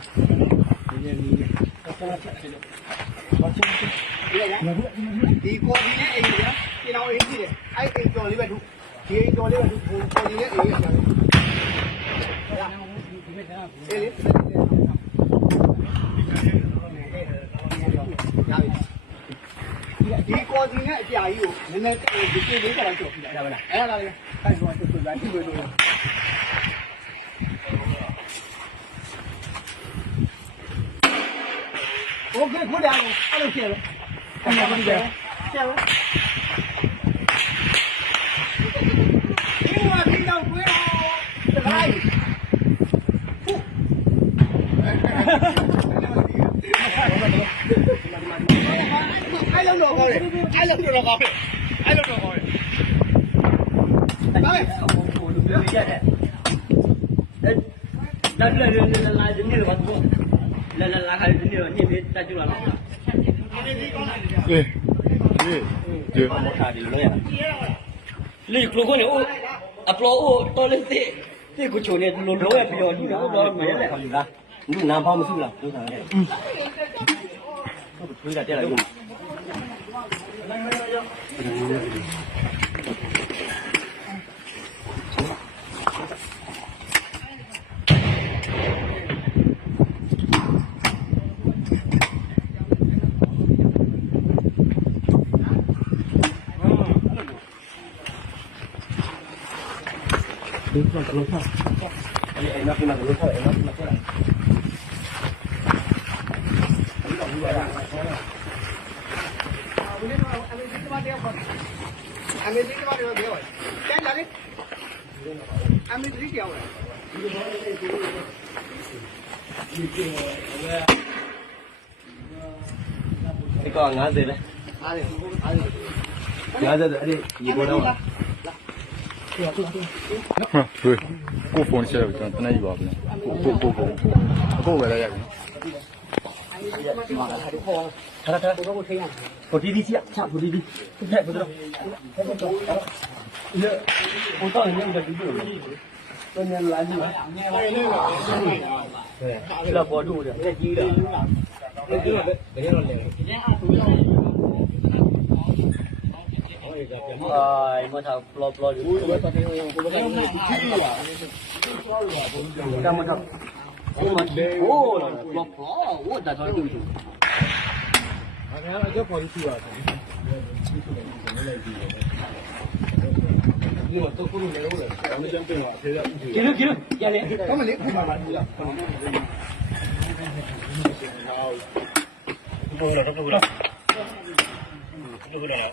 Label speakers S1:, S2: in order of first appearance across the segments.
S1: လားနည်းန
S2: ည်းနည်း
S3: ဆက်ဆက်ဆက်ဆက်ဘာချင်း
S1: ချင်းဒီကိုဒီနဲ့အိမ်ကကျွန်တော်အိမ်ကြည့်တယ်အဲ့အိမ်ကျော်လေးပဲသူဒီအိမ်ကျော်လေးပဲသူကိုဒီနဲ့အိမ်ကကျွန်တော်
S2: အ
S1: ေးလေဒီကောဒီနဲ့အပြာကြီးကိုနည်းနည်းဒီကိလေးကတော့ကြော်ပြလိုက်
S3: တာပဲလား
S1: အဲ့ဒါလည်းခိုင်ဆုံးသူ့သူ့တိုင်းသူ့သူ့ Okay, good eye. I don't care. Come on, there. Sarah. You are being out where the line. I don't know about it. I don't know about it. I
S4: don't know about it.
S3: Come here. That's like the line. လာလာလာခါဒီနေ့ညနေတက်ကြလာတော့အ
S1: ေးဒီဒီမတာ
S3: ဒီလဲလေကလိုကနေအိုးအပလောအိုးတော်လေးသိသိကိုချုံနေလိုလိုရပြောဒီတော့တော့မဲလေခင်ဗျာလူနာဖောင်းမစုလားဒုက္ခနဲ့ဟုတ်ကဲ့ထွေးတာတက်လိုက်ဦး Dito lang, tulong pa. Ay, enak na, tulong pa. Enak na, tulong pa.
S1: আমি দিতে পারি কেন জানি আমি দিতে হবে
S3: cái con ngã gì đấy ngã gì đấy đi gì bố đâu à နော်တွေ့
S5: ကိုဖုန်းဆက်ပြီးကျွန်တော်တနေ့ယူပါဘူးကိုကိုကိုကိုကိုပဲလိုက်ရပြီ
S1: ဒါဒါဒါကိုထိရ
S3: ဟိုဒီဒီချာချဟိုဒီဒီဖက်ဖက်တော့လေဟိုတော့နေနေဒီလိုတော့ညလာနေပါ
S2: နေပါနေပါ
S3: ဒါတော့ပေါ်တို့တယ်ကြီးတာဒ
S2: ီ
S3: လိုပဲဒါရောလည်းဒီက
S2: ျန်အဆူရော
S3: rồi mưa thật lột lột đang mưa thật ôi lột lỏ ôi đặt rồi
S2: anh ấy cho phơi chưa
S3: nhưng mà tôi cũng lấy rồi, anh ấy jumping vào
S6: thế là
S3: kia nữa kia nữa, giờ này
S1: có mà lấy không mà bạn được,
S5: tôi là tôi là tôi là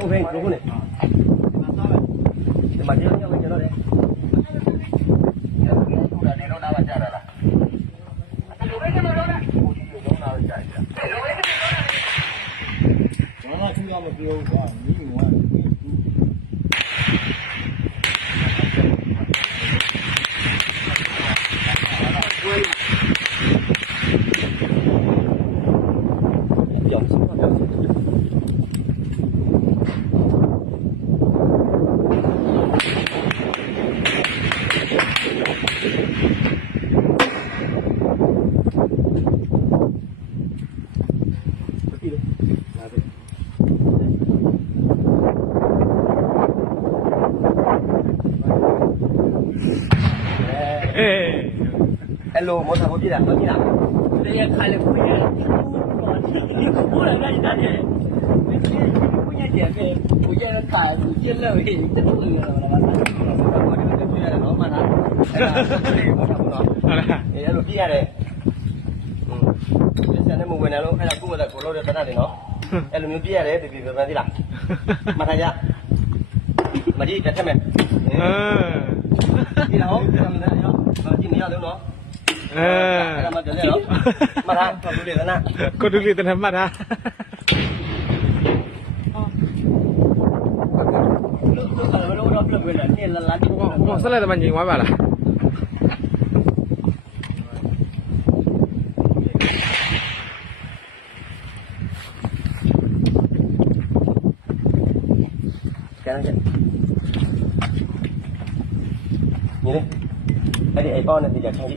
S3: 我陪你走过来。ပြတာမပြတာတရခိုင်လည်းခွင့်ရတယ်ဘူးလားကြာကြာတယ်
S2: မင်း
S3: ကြီးခွင့်ရတယ်ပဲကိုကျတော့တာကိုကျလက်ဟေးတူလို့ရတာလားဘာလို့လဲပြရတယ်တော့မှလားအဲ့ဒါကိုပြောတာပေါ့နော်အ
S7: ဲ
S3: ့လိုပြရတယ်ဟုတ်ဆန်နေမဝင်တော့အဲ့ဒါကိုမသားကိုလို့တဲ့တနတ်တယ်နော်အဲ့လိုမျိုးပြရတယ်တပြီပြန်သေးလားမထားကြမကြီးတက်ထက်မယ်အဲဒီတော့ဆန်နေရောကြည့်နေရလို့နော် mặt ha còn được tiền ha
S7: còn được tiền mặt ha
S3: Ủa, sao lại là
S7: bạn nhìn quá bà là
S3: Nhìn đi Đây đi, ấy con này thì giờ trang đi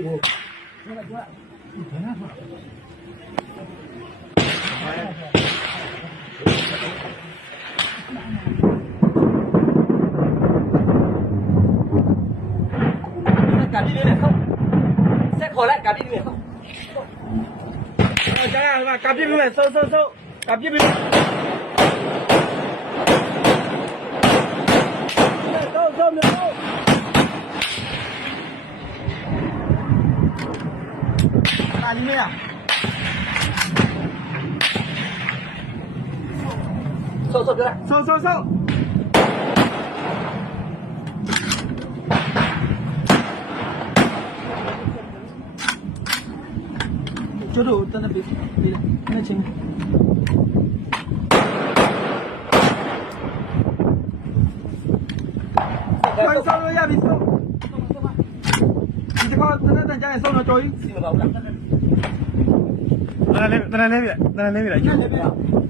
S3: กลับที่นี่เลยครับแซ่ขอแล้วกลับที่นี่เลยครับ
S4: จ้าจ้ากลับที่นี่เลยสู้สู้สู้กลับที่นี่走走走！就是等那比比那钱。
S3: 快收
S4: 了呀，比收！你看，等那等家也收了，多一
S3: 点。
S4: 拿来，拿来那边，拿来那
S3: 边。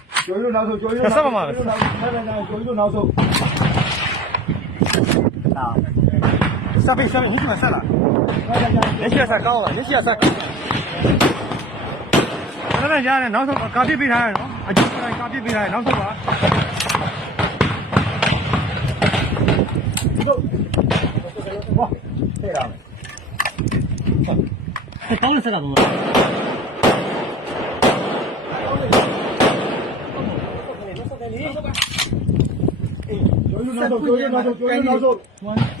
S4: 啥嘛嘛？啥？啥兵？啥兵？你怎么杀了？人家才高啊！人家才。在哪家呢？拿手咖啡杯来，拿咖啡杯来，拿手啊！走，
S3: 我
S4: 这样。高人
S3: လေအေး
S4: ရိုးရိုးနောက်ဆုံးရိုးရိုးနောက်ဆုံးရိုးရိုးနောက်ဆုံး